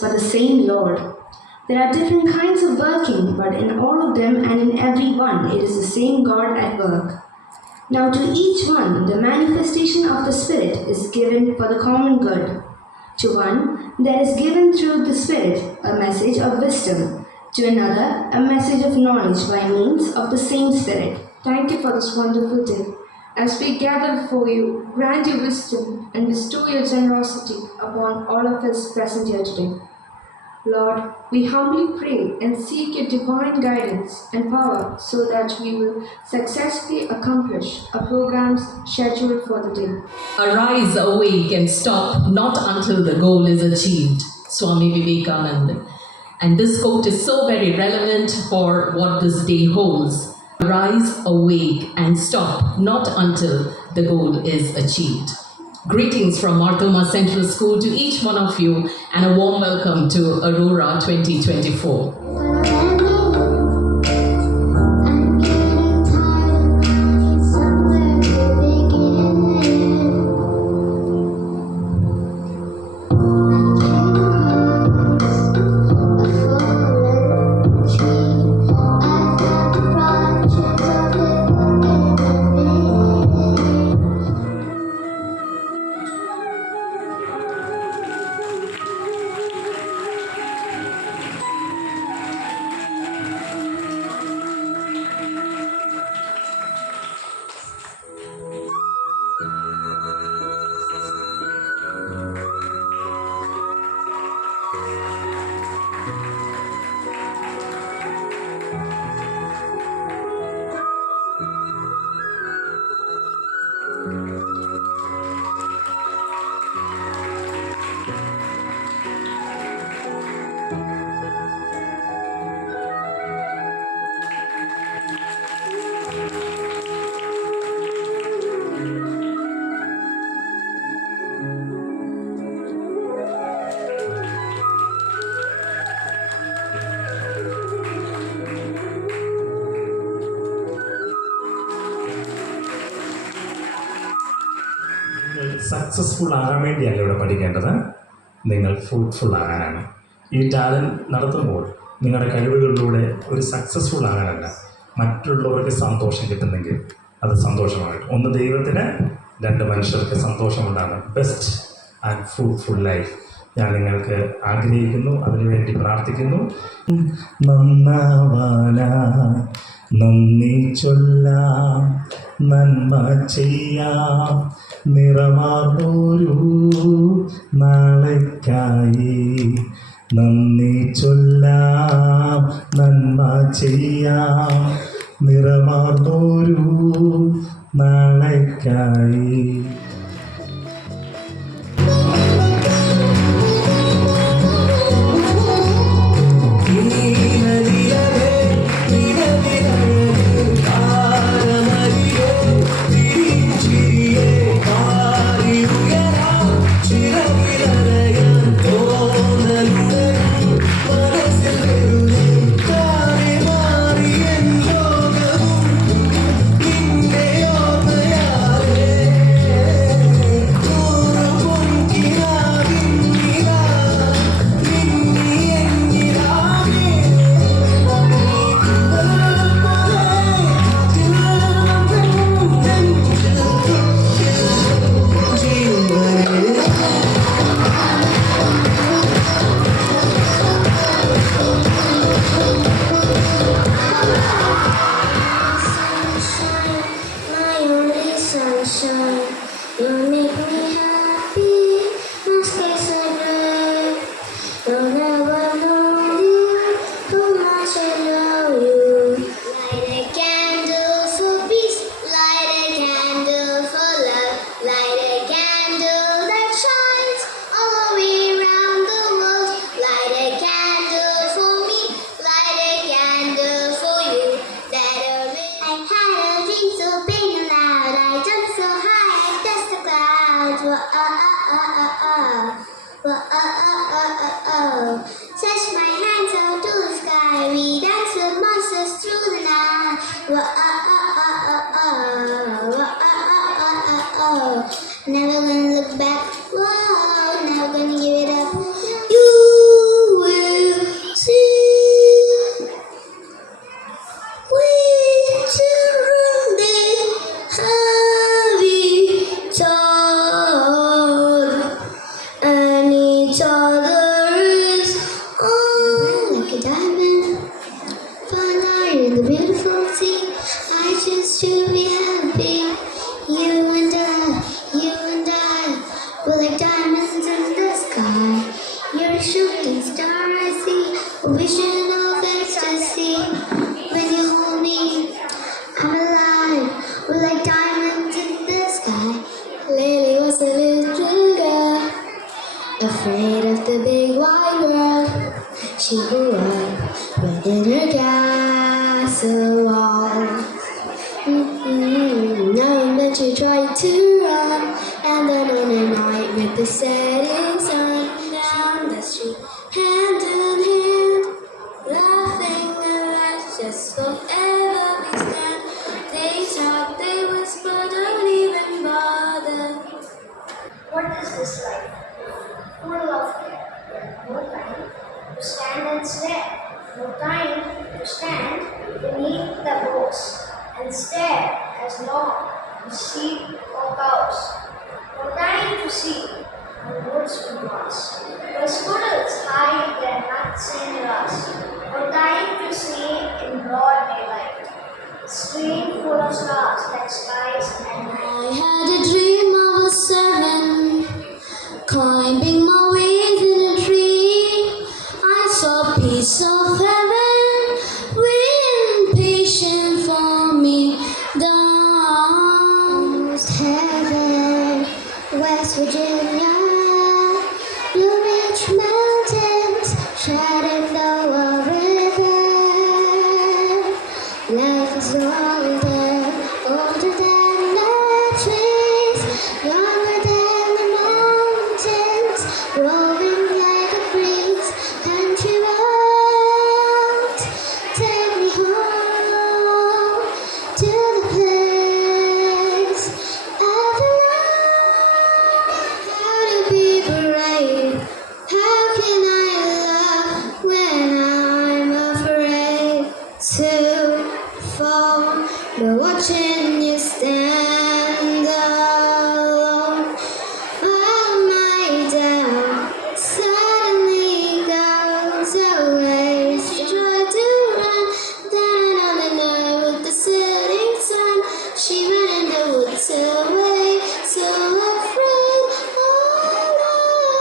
but the same Lord. There are different kinds of working, but in all of them and in every one, it is the same God at work. Now to each one, the manifestation of the Spirit is given for the common good. To one, there is given through the Spirit a message of wisdom, to another, a message of knowledge by means of the same Spirit. Thank you for this wonderful day. As we gather before you, grant your wisdom and bestow your generosity upon all of us present here today. Lord, we humbly pray and seek your divine guidance and power so that we will successfully accomplish our programs scheduled for the day. Arise, awake, and stop not until the goal is achieved. Swami Vivekananda. And this quote is so very relevant for what this day holds. Arise, awake, and stop not until the goal is achieved. Greetings from Mar Thoma Central School to each one of you, and a warm welcome to Aurora 2024. Successful ആകാൻ വേണ്ടിയല്ല ഇവിടെ പഠിക്കേണ്ടത്, നിങ്ങൾ fruitful ആകാനാണ്. ഈ talent നടത്തുമ്പോൾ നിങ്ങളുടെ കഴിവുകളിലൂടെ ഒരു successful ആകാനല്ല, മറ്റുള്ളവർക്ക് സന്തോഷം കിട്ടുന്നെങ്കിൽ അത് സന്തോഷമാണ്. ഒന്ന് ദൈവത്തിന്, രണ്ട് മനുഷ്യർക്ക് സന്തോഷമുണ്ടാകും. ബെസ്റ്റ് ആൻഡ് ഫ്രൂട്ട്ഫുൾ ലൈഫ് ഞാൻ നിങ്ങൾക്ക് ആഗ്രഹിക്കുന്നു, അതിനുവേണ്ടി പ്രാർത്ഥിക്കുന്നു. നന്നാവാന നന്ദി ചൊല്ലാം, നന്മ ചെയ്യാം, നിറമാർന്നൊരു നാളേക്കായി. നന്ദി ചൊല്ലാം, നന്മ ചെയ്യാം, നിറമാർന്നൊരു നാളേക്കായി. shooting star I see, a vision of ecstasy. When you hold me, I'm alive. We're like diamonds in the sky. Lily was a little girl, afraid of the big wide world. She grew up within her castle walls. Now and then she tried to run, and then on a night with the setting sun, down the street, hand in hand, laughing and let's just forever we stand. They talk, they whisper, don't even bother. What is this life? Full of care, no time to stand and stare, no time to stand beneath the bows and stare as long as sheep or cows. No time to see the woods with moss, where squirrels hide their nuts in grass. No time to see in broad daylight, the stream full of stars like skies at night. I had a dream I was 7, climbing my way in a tree. I saw a piece of heaven waiting patient for me. Down heaven, West Virginia, Blue Ridge Mountains, Shenandoah River. Life is older, older than the trees, younger than the mountains, rolling like a breeze. Country roads, take me home to the place I belong. How to be brave? How can I love when I'm afraid to fall? But watching you stand alone, all my doubt suddenly goes away. She tried to run, then on the night with the setting sun, she ran in the woods away, so afraid, all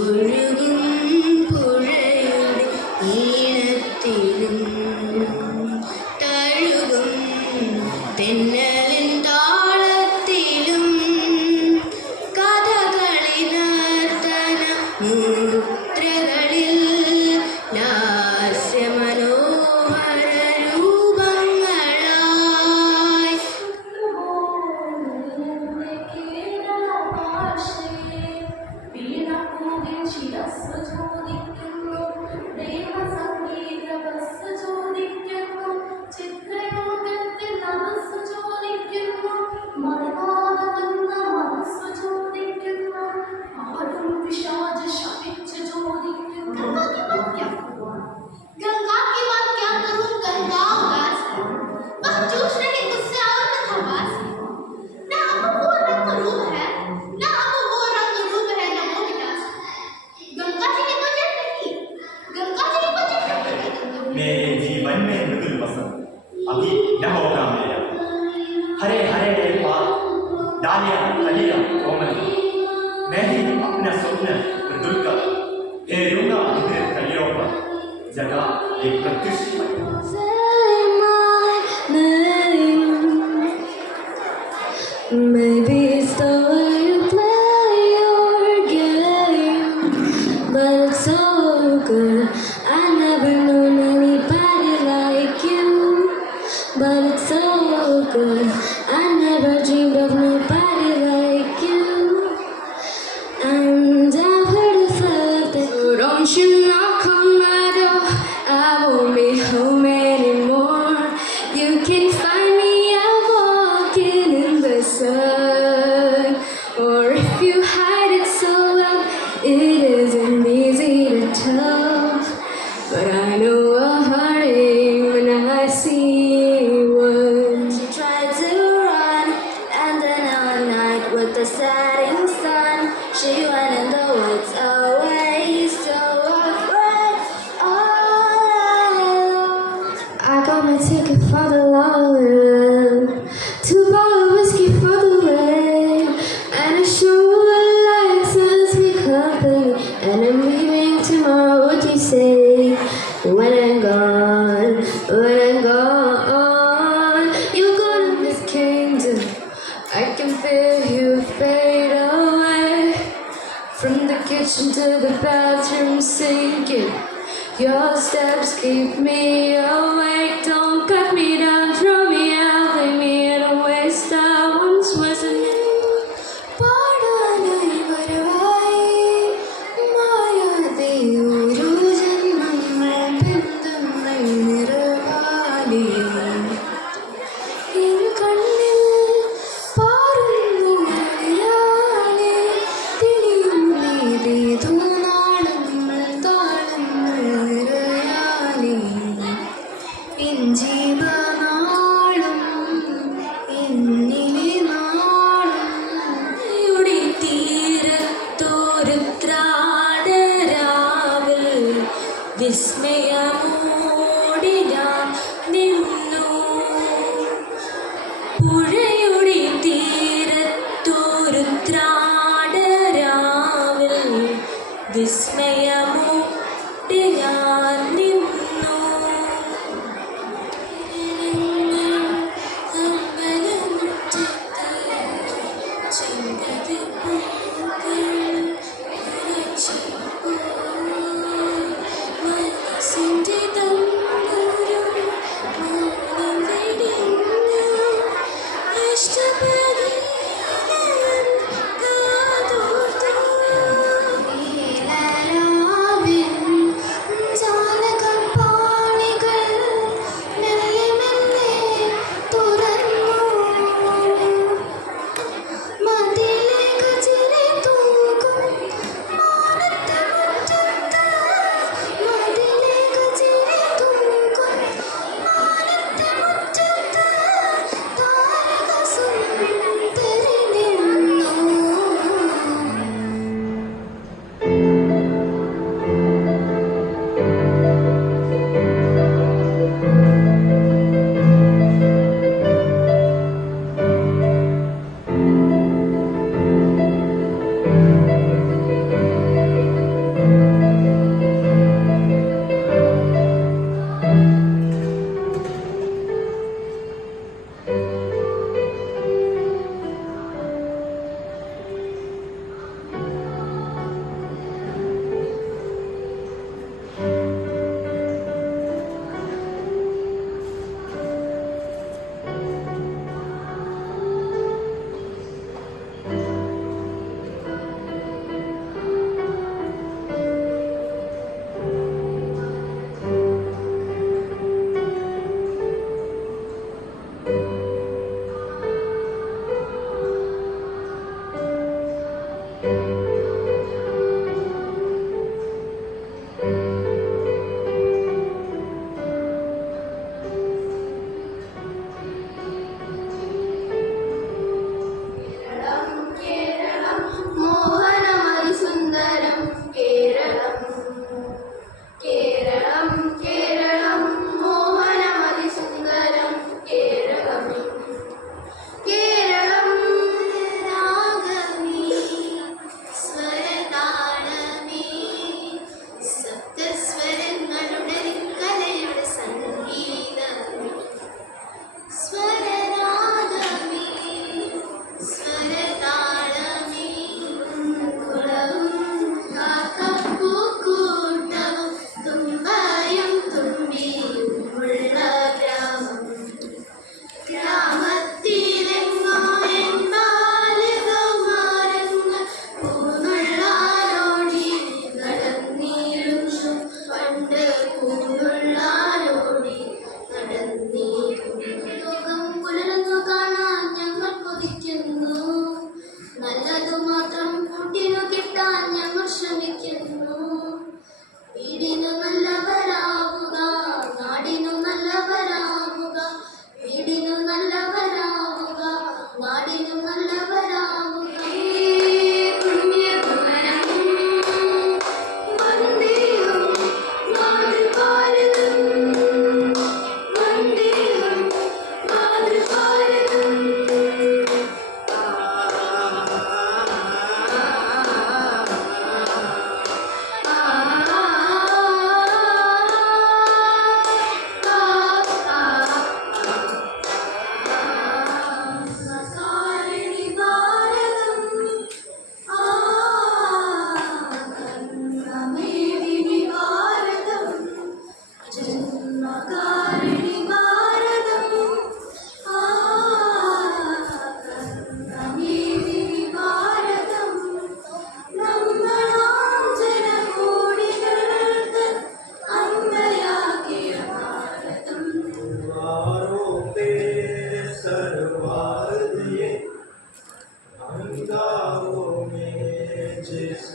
ഒഴുകും പുഴയുടെ ഈണത്തിലും തഴുകും തെന്നലിൻ താളത്തിലും കഥകളി നർത്തന മുദ്രകളിൽ ലാസ്യമനോഹര രൂപങ്ങളായി गंगा की बात क्या करूं, गंगा उदास है, वह जोश रही मुझसे और न खवास है। न अब वो रंग रूप है, न अब वो रंग रूप है, न वो विलास। गंगा जी ने तो जन्म नहीं, गंगा जी ने तो जन्म नहीं। मेरे जीवन में मृदुल वसंत अभी न होगा मेरा। हरे हरे पात डालियां कलियां कोमल, मैं ही अपना स्वप्न मृदुल कर फेरूंगा इधर कलियों पर जगह एक प्रत्युष पर। Maybe it's the way you setting sun. She went in the woods away, so afraid all alone. I got my ticket for the long run, 2 bottles of whiskey for the way, and a show license me company, and I'm leaving tomorrow. What you say? When I'm gone, you're gonna miss kingdom. I can feel you fade away, from the kitchen to the bathroom sinking. Your steps keep me awake. Don't cut me down, throw me out, leave me in a waste. I once wasn't you. പാടാനായി വരവായി മായാതെ ഒരു ജന്മങ്ങൾ ബന്ധങ്ങൾ നിറവാലി. N കണ്ണിൽ പാറുന്നു നിഴലാലെ, തെളിയും നീതേതോ നാളങ്ങൾ താളങ്ങൾ നിറയാലി. N ജീവനാളും എന്നിലെ നാളും യുടെ തീരത്തോരു ത്രാടരാവിൽ വിസ്മയമോടെ ഞാൻ നിന്നു. പുഴയുടെ തീരത്തോരു ത്രാടരാവിൽ വിസ്മയമോടെ ഞാൻ നിന്നു.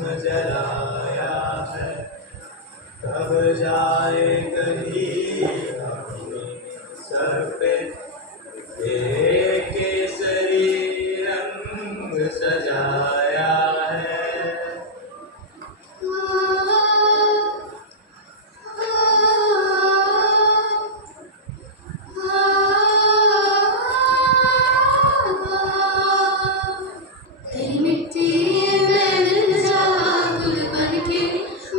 जिस्म जलाया है तब जाए कहीं अपने सर पे तेरे केसरी रंग सजाया है। तेरी मिट्टी में मिल जा गुल बन के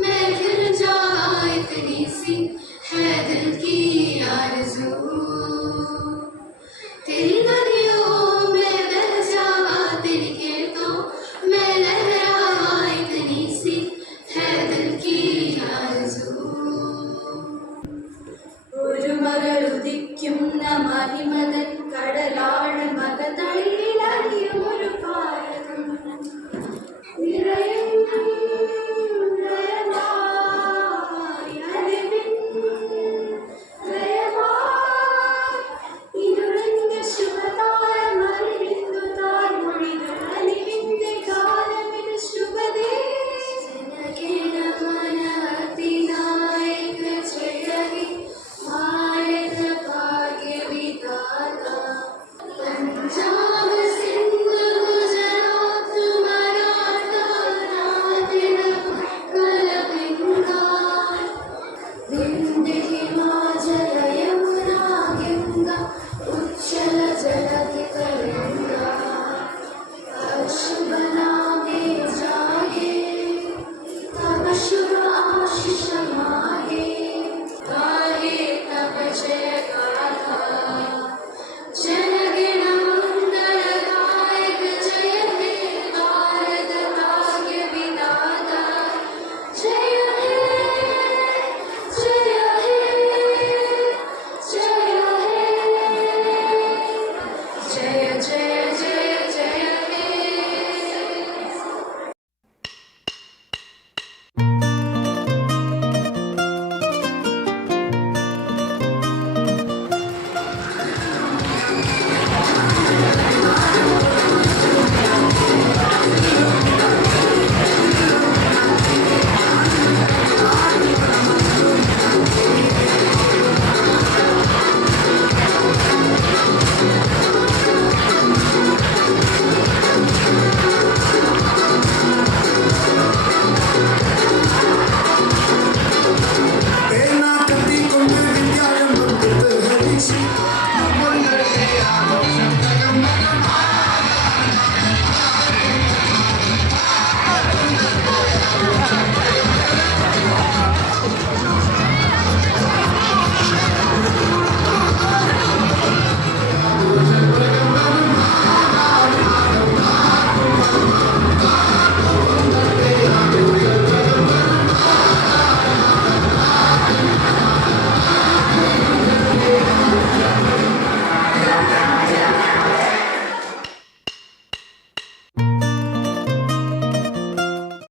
मैं गिर जाऊं इतनी सी है दिल की आरज़ू। तेरी नदियों में बह जाऊं तेरी खेतों में लहराऊं इतनी सी है दिल की आरज़ू। ഒരു മകളുദിക്കുന്ന മഹിമതൻ കടലാഴ മകതളിയിലറിയും ഒരു ഭാരതം നിറയെ